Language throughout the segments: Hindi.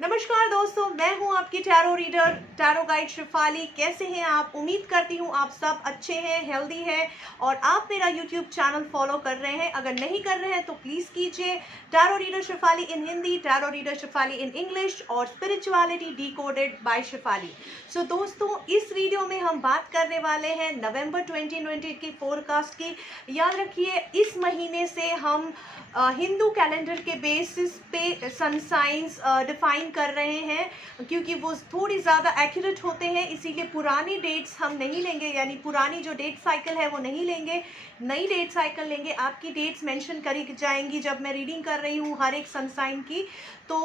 नमस्कार दोस्तों, मैं हूं आपकी tarot reader, tarot guide Shifali. कैसे हैं आप? उम्मीद करती हूं आप सब अच्छे हैं, हेल्दी हैं और आप मेरा यूट्यूब चैनल फॉलो कर रहे हैं। अगर नहीं कर रहे हैं तो प्लीज़ कीजिए। Tarot reader Shifali in Hindi, tarot reader Shifali in English और spirituality decoded by Shifali. So दोस्तों, इस वीडियो में हम बात करने वाले हैं नवंबर 2020 की फोरकास्ट की। याद रखिए, इस महीने से हम हिंदू कैलेंडर के बेसिस पे सन साइंस डिफाइन कर रहे हैं, क्योंकि वो थोड़ी ज़्यादा एक्यूरेट होते हैं। इसीलिए पुरानी डेट्स हम नहीं लेंगे, यानी पुरानी जो डेट साइकिल है वो नहीं लेंगे, नई डेट साइकिल लेंगे। आपकी डेट्स मेंशन करी जाएंगी जब मैं रीडिंग कर रही हूँ हर एक सन साइन की। तो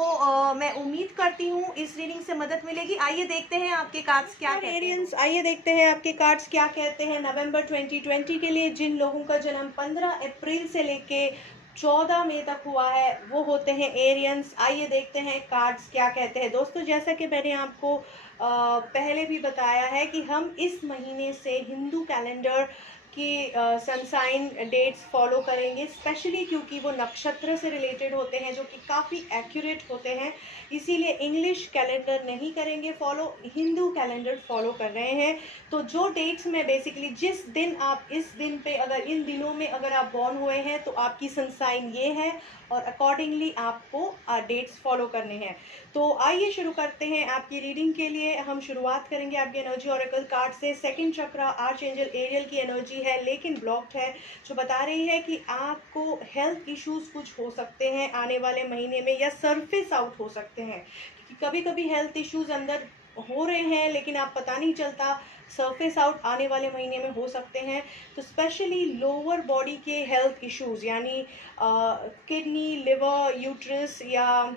मैं उम्मीद करती हूँ इस रीडिंग से मदद मिलेगी। आइए देखते हैं आपके कार्ड्स क्या कहते हैं। आइए देखते हैं आपके कार्ड्स क्या कहते हैं नवंबर 2020 के लिए। जिन लोगों का जन्म 15 अप्रैल से लेके 14 मई तक हुआ है वो होते हैं एरियंस। आइए देखते हैं कार्ड्स क्या कहते हैं। दोस्तों, जैसा कि मैंने आपको पहले भी बताया है कि हम इस महीने से हिंदू कैलेंडर की सनसाइन डेट्स फॉलो करेंगे, स्पेशली क्योंकि वो नक्षत्र से रिलेटेड होते हैं जो कि काफ़ी एक्यूरेट होते हैं। इसीलिए इंग्लिश कैलेंडर नहीं करेंगे फॉलो, हिंदू कैलेंडर फॉलो कर रहे हैं। तो जो डेट्स में बेसिकली जिस दिन आप इस दिन पे अगर इन दिनों में अगर आप बॉर्न हुए हैं तो आपकी सनसाइन ये है और अकॉर्डिंगली आपको डेट्स फॉलो करने हैं। तो आइए शुरू करते हैं आपकी रीडिंग के लिए। हम शुरुआत करेंगे आपकी एनर्जी ऑरेकल कार्ड से। सेकंड चक्रा आर्च एंजल एरियल की एनर्जी है, लेकिन ब्लॉक्ड है, जो बता रही है कि आपको हेल्थ इश्यूज कुछ हो सकते हैं आने वाले महीने में, या सरफेस आउट हो सकते हैं। क्योंकि कभी कभी हेल्थ इश्यूज अंदर हो रहे हैं लेकिन आप पता नहीं चलता, सरफेस आउट आने वाले महीने में हो सकते हैं। तो स्पेशली लोअर बॉडी के हेल्थ इश्यूज, यानी किडनी, लिवर, यूट्रस या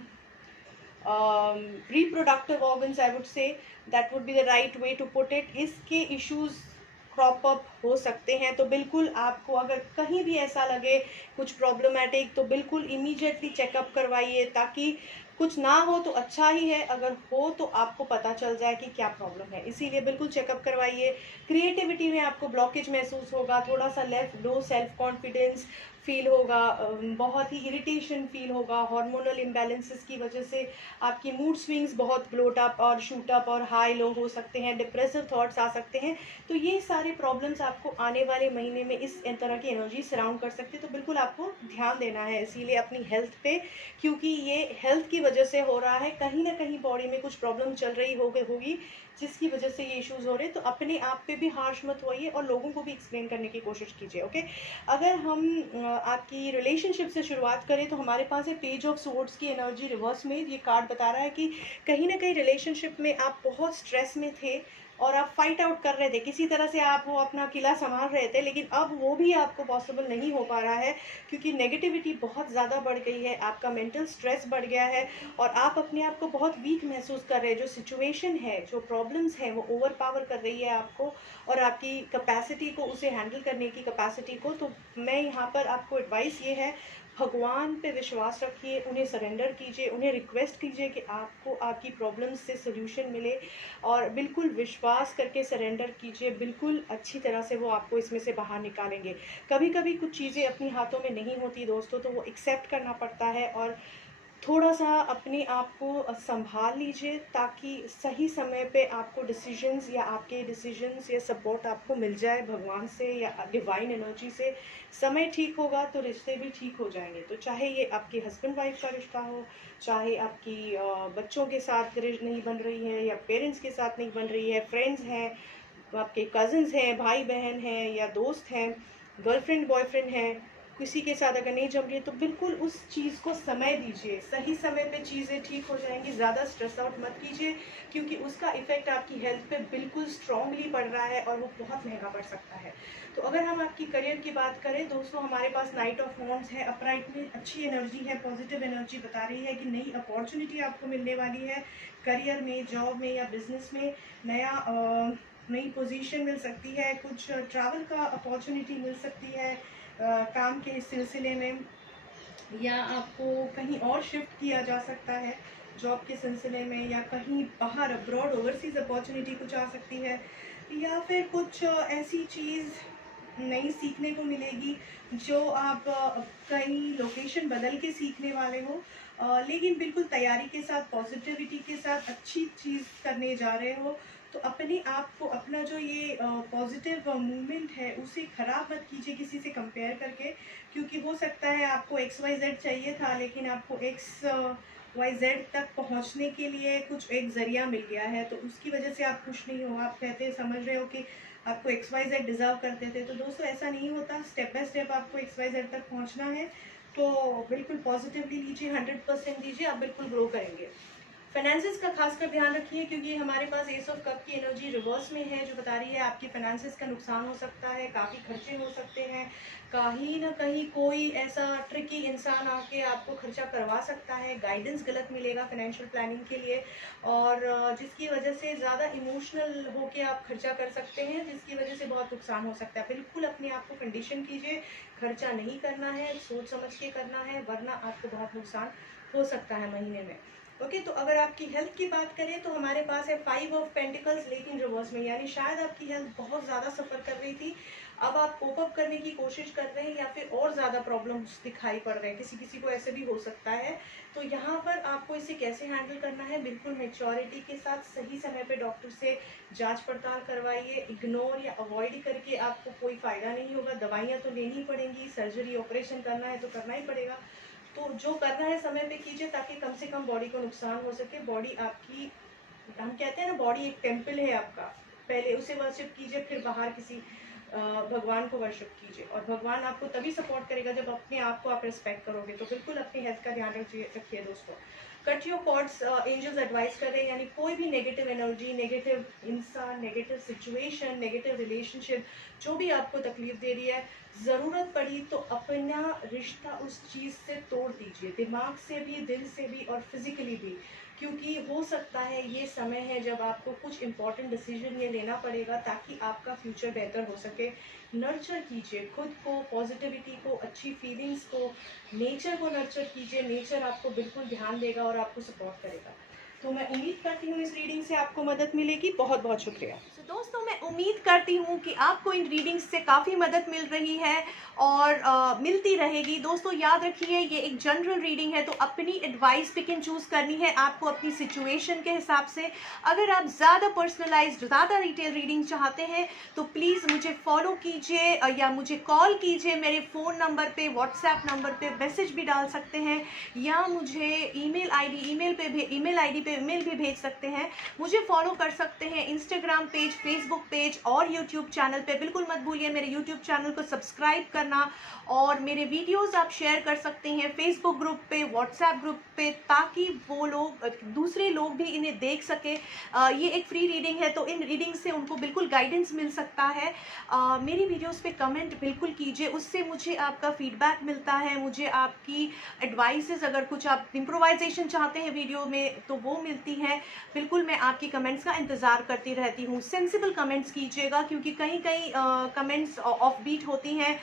reproductive organs, I would say that would be the right way to put it, इसके issues क्रॉप अप हो सकते हैं। तो बिल्कुल आपको अगर कहीं भी ऐसा लगे कुछ प्रॉब्लमेटिक तो बिल्कुल इमीडिएटली चेकअप करवाइए, ताकि कुछ ना हो तो अच्छा ही है, अगर हो तो आपको पता चल जाए कि क्या प्रॉब्लम है। इसीलिए बिल्कुल चेकअप करवाइए। क्रिएटिविटी में आपको ब्लॉकेज महसूस होगा, थोड़ा सा लो सेल्फ कॉन्फिडेंस फील होगा, बहुत ही इरिटेशन फील होगा। हार्मोनल इम्बैलेंसेस की वजह से आपकी मूड स्विंग्स बहुत ब्लोट अप और शूट अप और हाई लो हो सकते हैं, डिप्रेसिव थॉट्स आ सकते हैं। तो ये सारे प्रॉब्लम्स आपको आने वाले महीने में इस तरह की एनर्जी सराउंड कर सकती है। तो बिल्कुल आपको ध्यान देना है इसीलिए अपनी हेल्थ पे, क्योंकि ये हेल्थ की वजह से हो रहा है। कहीं ना कहीं बॉडी में कुछ प्रॉब्लम चल रही होगी जिसकी वजह से ये इश्यूज हो रहे हैं। तो अपने आप पे भी हार्श मत होइए और लोगों को भी एक्सप्लेन करने की कोशिश कीजिए। ओके, अगर हम आपकी रिलेशनशिप से शुरुआत करें तो हमारे पास है पेज ऑफ सोर्ड्स की एनर्जी रिवर्स में। ये कार्ड बता रहा है कि कहीं ना कहीं रिलेशनशिप में आप बहुत स्ट्रेस में थे और आप फाइट आउट कर रहे थे, किसी तरह से आप वो अपना किला संभाल रहे थे, लेकिन अब वो भी आपको पॉसिबल नहीं हो पा रहा है क्योंकि नेगेटिविटी बहुत ज़्यादा बढ़ गई है, आपका मेंटल स्ट्रेस बढ़ गया है और आप अपने आप को बहुत वीक महसूस कर रहे हैं। जो सिचुएशन है, जो प्रॉब्लम्स है, वो ओवर पावर कर रही है आपको और आपकी कैपेसिटी को, उसे हैंडल करने की कैपेसिटी को। तो मैं यहाँ पर आपको एडवाइस ये है, भगवान पे विश्वास रखिए, उन्हें सरेंडर कीजिए, उन्हें रिक्वेस्ट कीजिए कि आपको आपकी प्रॉब्लम्स से सोल्यूशन मिले और बिल्कुल विश्वास करके सरेंडर कीजिए। बिल्कुल अच्छी तरह से वो आपको इसमें से बाहर निकालेंगे। कभी कभी कुछ चीज़ें अपनी हाथों में नहीं होती दोस्तों, तो वो एक्सेप्ट करना पड़ता है और थोड़ा सा अपने आप को संभाल लीजिए, ताकि सही समय पे आपको डिसीजंस या आपके डिसीजंस या सपोर्ट आपको मिल जाए भगवान से या डिवाइन एनर्जी से। समय ठीक होगा तो रिश्ते भी ठीक हो जाएंगे। तो चाहे ये आपके हस्बैंड वाइफ का रिश्ता हो, चाहे आपकी बच्चों के साथ नहीं बन रही है या पेरेंट्स के साथ नहीं बन रही है, फ्रेंड्स हैं, आपके कज़न्स हैं, भाई बहन हैं या दोस्त हैं, गर्लफ्रेंड बॉयफ्रेंड हैं, किसी के साथ अगर नहीं जम रही है तो बिल्कुल उस चीज़ को समय दीजिए। सही समय पे चीज़ें ठीक हो जाएंगी। ज़्यादा स्ट्रेस आउट मत कीजिए क्योंकि उसका इफेक्ट आपकी हेल्थ पे बिल्कुल स्ट्रांगली पड़ रहा है और वो बहुत महंगा पड़ सकता है। तो अगर हम आपकी करियर की बात करें दोस्तों, हमारे पास नाइट ऑफ वॉन्ड्स है, अपराइट में अच्छी एनर्जी है, पॉजिटिव एनर्जी बता रही है कि नई अपॉर्चुनिटी आपको मिलने वाली है। करियर में, जॉब में या बिजनेस में नई पोजीशन मिल सकती है, कुछ ट्रैवल का अपॉर्चुनिटी मिल सकती है काम के सिलसिले में, या आपको कहीं और शिफ्ट किया जा सकता है जॉब के सिलसिले में, या कहीं बाहर अब्रॉड ओवरसीज अपॉर्चुनिटी कुछ आ सकती है, या फिर कुछ ऐसी चीज़ नई सीखने को मिलेगी, जो आप कहीं लोकेशन बदल के सीखने वाले हो, लेकिन बिल्कुल तैयारी के साथ, पॉजिटिविटी के साथ अच्छी चीज़ करने जा रहे हो। तो अपने आप को, अपना जो ये पॉजिटिव मूवमेंट है उसे ख़राब मत कीजिए किसी से कंपेयर करके, क्योंकि हो सकता है आपको XYZ चाहिए था, लेकिन आपको XYZ तक पहुंचने के लिए कुछ एक ज़रिया मिल गया है, तो उसकी वजह से आप खुश नहीं हो। आप समझ रहे हो कि आपको XYZ डिज़र्व करते थे। तो दोस्तों ऐसा नहीं होता, स्टेप बाय स्टेप आपको XYZ तक पहुंचना है। तो बिल्कुल पॉजिटिवली लीजिए, 100% दीजिए, आप बिल्कुल ग्रो करेंगे। फाइनेंसेस का खासकर ध्यान रखिए, क्योंकि हमारे पास एस ऑफ कप की एनर्जी रिवर्स में है, जो बता रही है आपकी फाइनेंसेस का नुकसान हो सकता है, काफ़ी खर्चे हो सकते हैं, कहीं ना कहीं कोई ऐसा ट्रिकी इंसान आके आपको खर्चा करवा सकता है, गाइडेंस गलत मिलेगा फाइनेंशियल प्लानिंग के लिए, और जिसकी वजह से ज़्यादा इमोशनल होके आप खर्चा कर सकते हैं, जिसकी वजह से बहुत नुकसान हो सकता है। बिल्कुल अपने आप को कंडीशन कीजिए, खर्चा नहीं करना है, सोच समझ के करना है, वरना आपको बहुत नुकसान हो सकता है महीने में। ओके, तो अगर आपकी हेल्थ की बात करें तो हमारे पास है 5 ऑफ पेंटिकल्स, लेकिन रिवर्स में, यानी शायद आपकी हेल्थ बहुत ज़्यादा सफ़र कर रही थी, अब आप कोप अप करने की कोशिश कर रहे हैं, या फिर और ज़्यादा प्रॉब्लम्स दिखाई पड़ रहे हैं, किसी किसी को ऐसे भी हो सकता है। तो यहाँ पर आपको इसे कैसे हैंडल करना है, बिल्कुल मेच्योरिटी के साथ सही समय पे डॉक्टर से जांच पड़ताल करवाइए। इग्नोर या अवॉइड करके आपको कोई फ़ायदा नहीं होगा, दवाइयाँ तो लेनी पड़ेंगी, सर्जरी ऑपरेशन करना है तो करना ही पड़ेगा। तो जो करना है समय पे कीजिए, ताकि कम से कम बॉडी को नुकसान हो सके। बॉडी आपकी, हम कहते हैं ना, बॉडी एक टेम्पल है आपका, पहले उसे वर्शिप कीजिए, फिर बाहर किसी भगवान को वर्शिप कीजिए, और भगवान आपको तभी सपोर्ट करेगा जब अपने आप को आप रिस्पेक्ट करोगे। तो बिल्कुल अपनी हेल्थ का ध्यान रखिए दोस्तों। Cut your cords, angels advice कर रहे हैं, यानी कोई भी नेगेटिव एनर्जी, नेगेटिव इंसान, नेगेटिव सिचुएशन, नेगेटिव रिलेशनशिप जो भी आपको तकलीफ दे रही है, ज़रूरत पड़ी तो अपना रिश्ता उस चीज़ से तोड़ दीजिए, दिमाग से भी, दिल से भी, और फिजिकली भी, क्योंकि हो सकता है ये समय है जब आपको कुछ इंपॉर्टेंट डिसीजन ये लेना पड़ेगा, ताकि आपका फ्यूचर बेहतर हो सके। नर्चर कीजिए खुद को, पॉजिटिविटी को, अच्छी फीलिंग्स को, नेचर को नर्चर कीजिए। नेचर आपको बिल्कुल ध्यान देगा और आपको सपोर्ट करेगा। तो मैं उम्मीद करती हूँ इस रीडिंग से आपको मदद मिलेगी। बहुत बहुत शुक्रिया। दोस्तों, मैं उम्मीद करती हूँ कि आपको इन रीडिंग्स से काफ़ी मदद मिल रही है और मिलती रहेगी। दोस्तों याद रखिए, ये एक जनरल रीडिंग है, तो अपनी एडवाइस पिक एंड चूज़ करनी है आपको अपनी सिचुएशन के हिसाब से। अगर आप ज़्यादा पर्सनलाइज्ड, ज़्यादा डिटेल रीडिंग चाहते हैं तो प्लीज़ मुझे फॉलो कीजिए या मुझे कॉल कीजिए। मेरे फ़ोन नंबर पे, व्हाट्सएप नंबर पे मैसेज भी डाल सकते हैं, या मुझे ईमेल आईडी पे ईमेल भी भेज सकते हैं। मुझे फॉलो कर सकते हैं इंस्टाग्राम पेज, फेसबुक पेज और यूट्यूब चैनल पे। बिल्कुल मत भूलिए मेरे यूट्यूब चैनल को सब्सक्राइब करना, और मेरे वीडियोस आप शेयर कर सकते हैं फेसबुक ग्रुप पे, व्हाट्सएप ग्रुप पे, ताकि वो लोग, दूसरे लोग भी इन्हें देख सके। ये एक फ्री रीडिंग है, तो इन रीडिंग से उनको बिल्कुल गाइडेंस मिल सकता है। मेरी वीडियोस पे कमेंट बिल्कुल कीजिए, उससे मुझे आपका फीडबैक मिलता है, मुझे आपकी एडवाइसेस, अगर कुछ आप इम्प्रोवाइजेशन चाहते हैं वीडियो में तो वो मिलती है। बिल्कुल मैं आपकी कमेंट्स का इंतज़ार करती रहती हूँ। सेंसिबल कमेंट्स कीजिएगा, क्योंकि कहीं कहीं कमेंट्स ऑफ बीट होती हैं।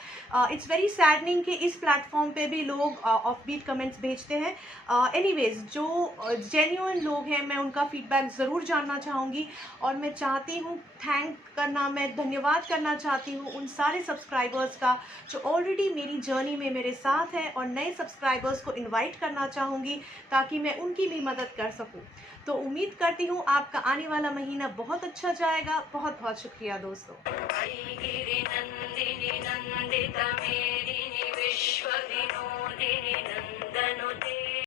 इट्स वेरी सैडनिंग कि इस प्लेटफॉर्म पे भी लोग ऑफ बीट कमेंट्स भेजते हैं। एनीवेज, जो जेन्युइन लोग हैं मैं उनका फीडबैक ज़रूर जानना चाहूँगी, और मैं चाहती हूँ मैं धन्यवाद करना चाहती हूँ उन सारे सब्सक्राइबर्स का जो ऑलरेडी मेरी जर्नी में मेरे साथ हैं, और नए सब्सक्राइबर्स को इनवाइट करना चाहूँगी ताकि मैं उनकी भी मदद कर सकूँ। तो उम्मीद करती हूँ आपका आने वाला महीना बहुत अच्छा जाएगा। बहुत बहुत शुक्रिया दोस्तों।